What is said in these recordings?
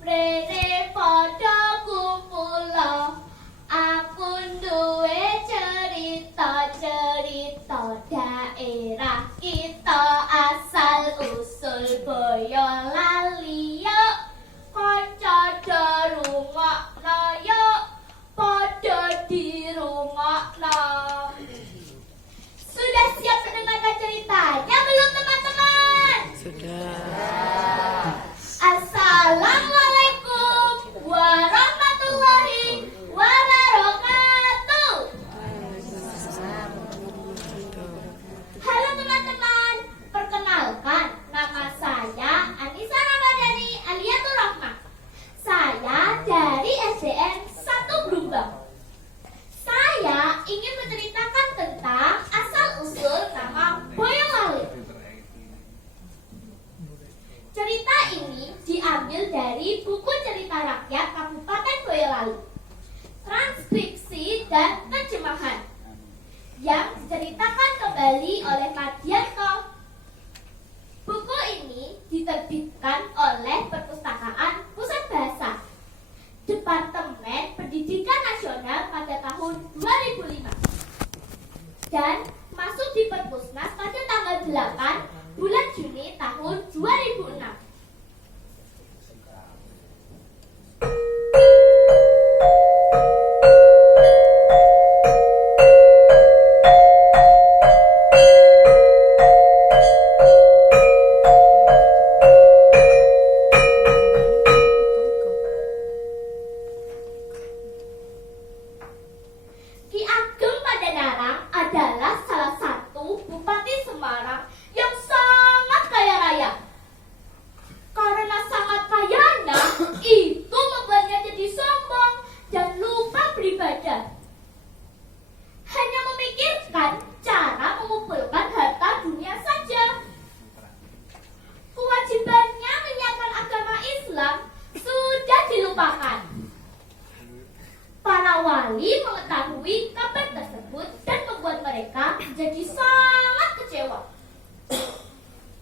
Mrene padha kumpula, aku duwe cerita-cerita daerah kita asal usul Boyolali yo. Kanca do rungokno yo, padha dirungokno. Sudah siap mendengarkan ceritanya belum teman-teman? Sudah. Assalamualaikum warahmatullahi wabarakatuh. Halo teman-teman, perkenalkan nama saya Anissa Ramadhani Aliatul Rahmah. Saya dari SDN 1 Brumbang. Saya ingin menceritakan tentang asal-usul nama Boyolali. Cerita ini diambil dari buku cerita rakyat Kabupaten Boyolali, transkripsi dan terjemahan yang diceritakan kembali oleh Mardianto. Buku ini diterbitkan oleh Perpustakaan Pusat Bahasa Departemen Pendidikan Nasional pada tahun 2005 dan masuk di Perpusnas pada tanggal 8 bulan Juni tahun 2006. Ki Ageng Padanarang adalah salah satu Bupati Semarang yang sangat kaya raya. Karena sangat kayanya, itu membuatnya jadi sombong dan lupa beribadah. Hanya memikirkan cara mengumpulkan harta dunia saja. Kewajibannya menyiarkan agama Islam sudah dilupakan. Para wali mengetahui kabar tersebut dan membuat mereka menjadi sangat kecewa.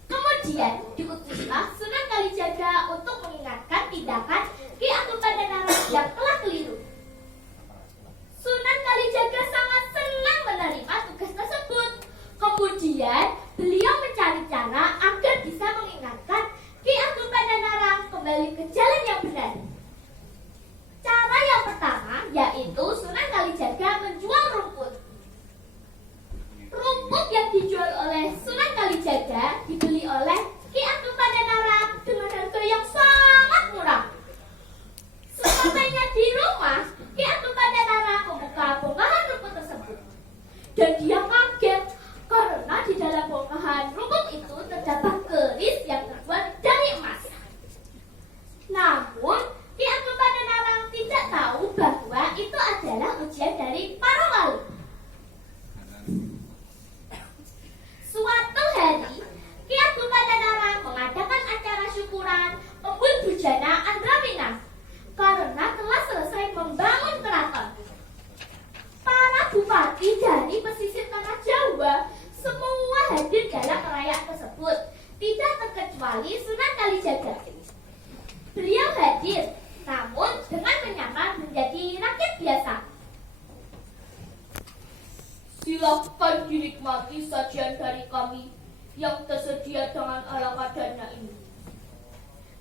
Kemudian diutuslah Sunan Kalijaga untuk mengingatkan tindakan Ki Ageng Padanarang yang telah keliru. Sunan Kalijaga sangat senang menerima tugas tersebut. Kemudian beliau mencari cara agar bisa mengingatkan Ki Ageng Padanarang kembali ke jalan yang benar. Cara yang pertama yaitu Sunan Kalijaga menjual rumput. Rumput yang dijual oleh Sunan Kalijaga dibeli oleh Ki Ageng Padanarang dengan harga yang sangat murah. Sesampainya di rumah, Ki Ageng Padanarang membuka bongkahan rumput tersebut. Dan dia kaget karena di dalam bongkahan rumput itu terdapat keris yang terbuat dari emas. Namun, Ki Ageng Padanarang tidak tahu bahwa itu adalah ujian dari para wali. Suatu hari, Ki Ageng Padanarang mengadakan acara syukuran Embun Bujana Andramina karena telah selesai membangun keraton. Para bupati dari pesisir tanah Jawa semua hadir dalam perayaan tersebut, tidak terkecuali Sunan Kalijaga. Beliau hadir, namun dengan menyamar menjadi rakyat biasa. Silakan dinikmati sajian dari kami yang tersedia dengan ala kadarnya ini.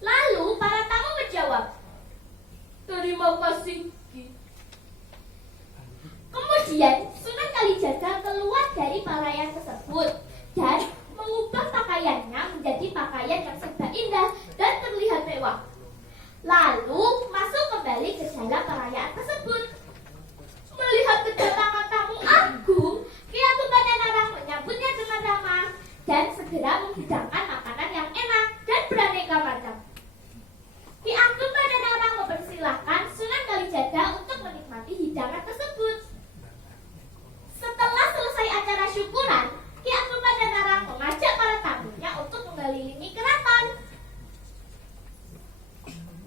Lalu para tamu menjawab, terima kasih, Ki. Kemudian Sunan Kalijaga keluar dari perayaan tersebut dan mengubah pakaiannya menjadi pakaian yang serba indah dan terlihat mewah. Lalu masuk kembali ke dalam perayaan tersebut. Melihat kedatangan tamu agung, Ki Ageng Padanarang menyambutnya dengan ramah dan segera menghidangkan makanan yang enak dan beraneka macam. Ki Ageng Padanarang mempersilahkan Sunan Kalijaga untuk menikmati hidangan tersebut. Setelah selesai acara syukuran, Ki Ageng Padanarang mengajak para tamunya untuk mengelilingi keraton.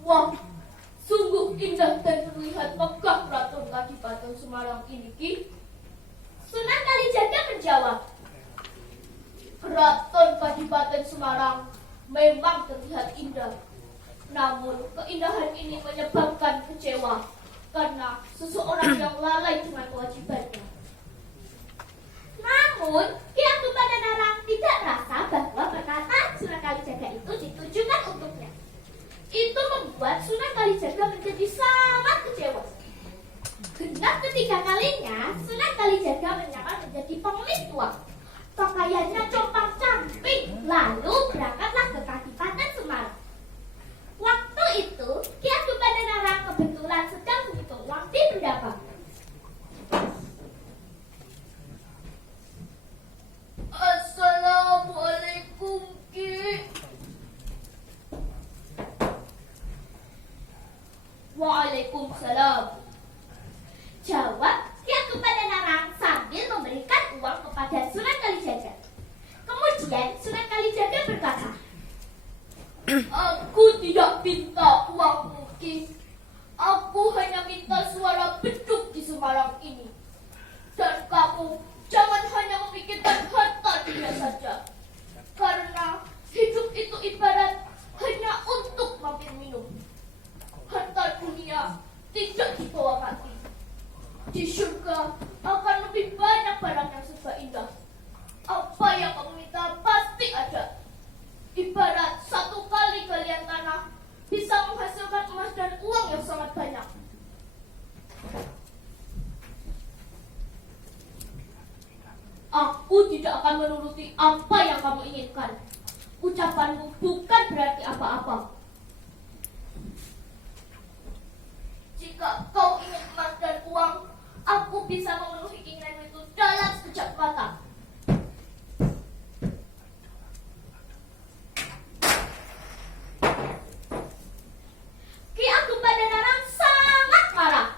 Wah, sungguh indah dan terlihat megah keraton Kadipaten Semarang ini, Ki. Sunan Kalijaga menjawab, Keraton Kadipaten Semarang memang terlihat indah, Namun keindahan ini menyebabkan kecewa karena seseorang yang lalai dengan kewajibannya. Namun Ki Ageng Padanarang tidak merasa bahwa perkataan Sunan Kalijaga itu ditujukan untuknya. Itu membuat Sunan Kalijaga menjadi sangat kecewa. Genap ketiga kalinya Sunan Kalijaga menyamar menjadi pengemis tua. Pakaiannya compang-camping, lalu berangkatlah ke Kadipaten Semarang. Waktu itu Ki Ageng Padanarang kebetulan sedang menghitung uang di Bedapang. Assalamualaikum, Ki. Waalaikumsalam, jawab Ki Ageng Padanarang sambil memberikan uang kepada Sunan Kalijaga. Kemudian Sunan Kalijaga berkata, "Aku tidak minta uangmu, Ki. Aku hanya minta suara beduk di Semarang ini. Dan kamu jangan hanya memikirkan harta dunia saja. Karena hidup itu ibarat hanya untuk mampir minum. Harta dunia tidak dibawa mati. Di surga akan lebih banyak barang yang serba indah. Apa yang kamu minta pasti ada. Ibarat satu kali galian tanah bisa menghasilkan emas dan uang yang sangat banyak." "Aku tidak akan menuruti apa yang kamu inginkan. Ucapanmu bukan berarti apa-apa. Jika kau ingin emas dan uang, aku bisa memenuhi keinginanmu itu dalam sekejap mata." Ki Ageng Padanarang sangat marah.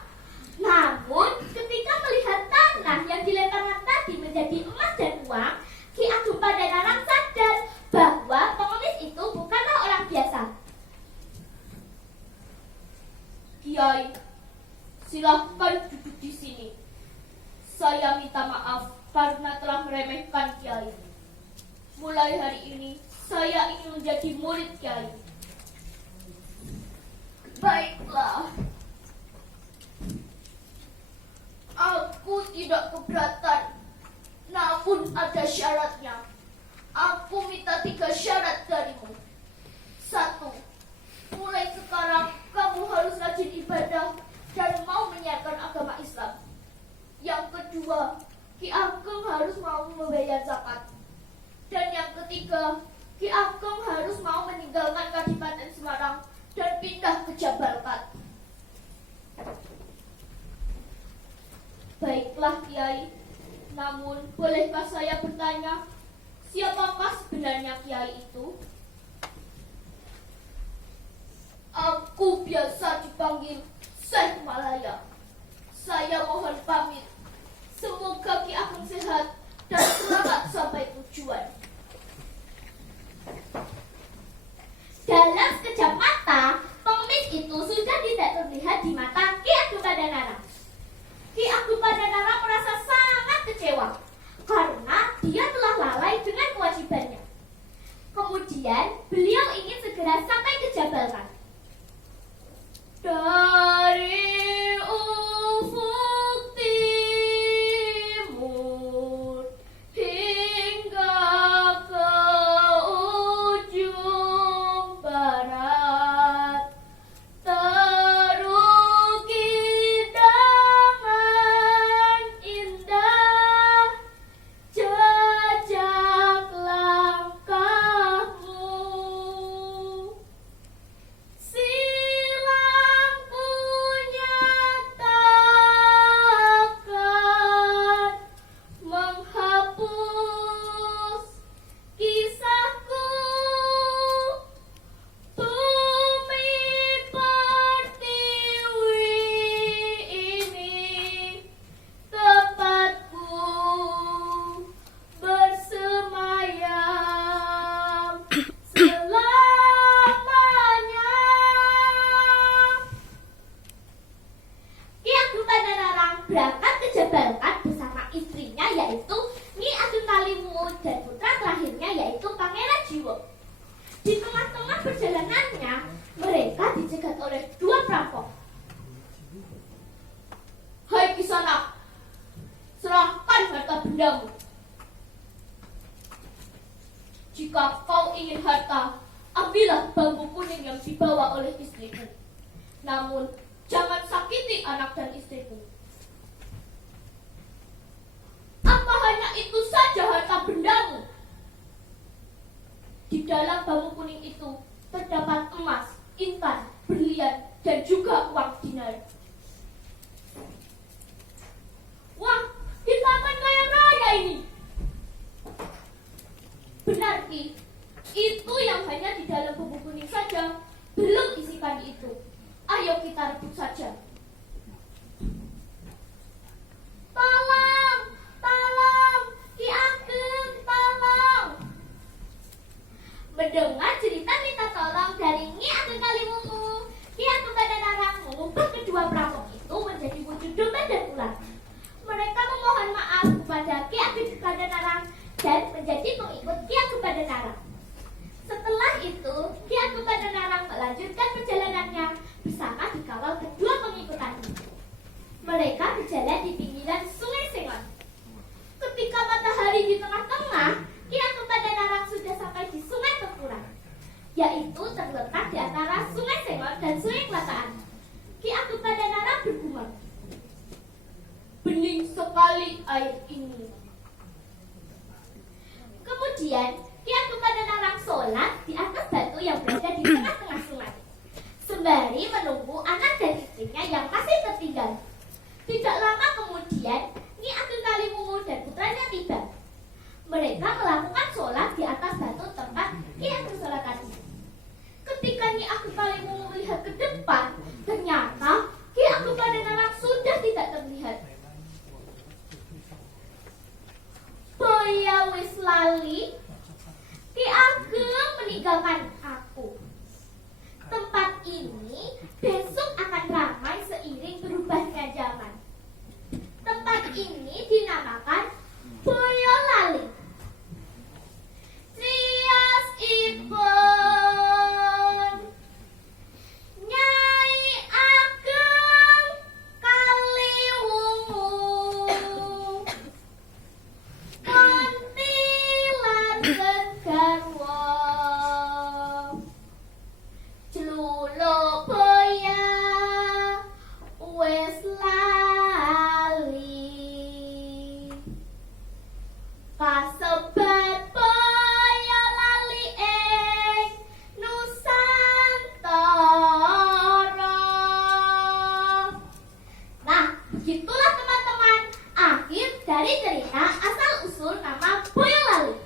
Namun ketika melihat tanah yang dilemparkan tadi menjadi emas dan uang, Ki Ageng Padanarang sadar bahwa pengemis itu bukanlah orang biasa. "Kiai, silahkan duduk di sini. Saya minta maaf karena telah meremehkan Kiai. Mulai hari ini saya ingin menjadi murid Kiai." "Baiklah. Aku tidak keberatan. Namun ada syaratnya. Aku minta 3 syarat darimu. 1. Mulai sekarang kamu harus rajin ibadah dan mau menyiarkan agama Islam. Yang kedua, Ki Ageng harus mau membayar zakat. Dan yang ketiga, Ki Ageng harus mau meninggalkan Kadipaten Semarang dan pindah ke Jabalkat." "Baiklah, Kiai. Namun, bolehkah saya bertanya, siapakah sebenarnya Kiai itu?" "Aku biasa dipanggil Syekh Malaya. Saya mohon pamit. Semoga Ki Ageng sehat dan selamat sampai tujuan." Dalam sekejap mata, pengemis itu sudah tidak terlihat di mata Ki Ageng Padanarang. Ki Ageng Padanarang merasa sangat kecewa karena dia telah lalai dengan kewajibannya. Kemudian beliau ingin segera sampai ke Jabalkat. Dari ufuk timur hingga ke ujung barat, terukir dengan indah jejak langkahmu. Silangku Di tengah-tengah perjalanannya, mereka dicegat oleh dua perampok. "Hai Kisanak, serahkan harta bendamu. Jika kau ingin harta, ambillah bambu kuning yang dibawa oleh istriku. Namun, jangan sakiti anak dan istriku." "Apa hanya itu saja harta bendamu?" "Di dalam bambu kuning itu terdapat emas, intan, berlian, dan juga uang dinar." "Wah, hitangan kaya raya ini." "Benar, Ki. Itu yang hanya di dalam bambu kuning saja. Belum isi padi itu. Ayo kita rebut saja." "Tolong! Tolong! Ki Ageng, tolong!" Mendengar cerita minta tolong dari Nyi Ageng Kaliwungu, Ki Ageng Padanarang mengubah kedua perampok itu menjadi wujud domba dan ular. Mereka memohon maaf kepada Ki Ageng Padanarang dan menjadi pengikut Ki Ageng Padanarang. Setelah itu, Ki Ageng Padanarang melanjutkan perjalanannya bersama dikawal kedua pengikut tadi. Mereka berjalan di pinggiran Sungai Sengon. Ketika matahari di tengah-tengah, Ki Ageng Padanarang sudah sampai di Sungai Tengkurang, yaitu terletak di antara Sungai Sengon dan Sungai Klataan. Ki Ageng Padanarang bergumam, "Bening sekali air ini." Kemudian Ki Ageng Padanarang sholat di atas batu yang berada di tengah-tengah sungai, sembari menunggu anak dan istrinya yang masih tertinggal. Tidak lama kemudian, Nyi Ageng Kaliwungu dan putranya tiba. Mereka melakukan sholat di atas batu tempat Ki Ageng sholat tadi. Ketika Nyi Ageng Kaliwungu melihat ke depan, ternyata Ki Ageng Padanarang sudah tidak terlihat. "Boya wis lali, Ki Ageng meninggalkan aku. Tempat ini besok akan ramai seiring berubahnya zaman. Tempat ini dinamakan Boyolali. Triosipun Nyai Ageng Kaliwungu, Kuntilan Garwa, Jluluk boya wis lali, kasebat boya lali ing Nusantara. Nah, begitulah teman-teman akhir dari cerita asal-usul nama Boyolali.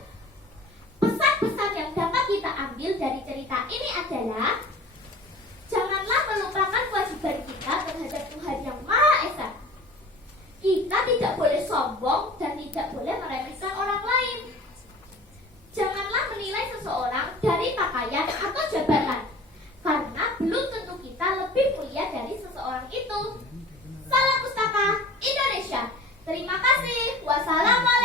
Pesan-pesan yang dapat kita ambil dari cerita ini adalah, janganlah melupakan kewajiban kita terhadap Tuhan Yang Maha Esa. Kita tidak boleh sombong dan tidak boleh meremehkan orang lain. Janganlah menilai seseorang dari pakaian atau jabatan, karena belum tentu kita lebih mulia dari seseorang itu. Salam Pustaka Indonesia. Terima kasih. Wassalamualaikum.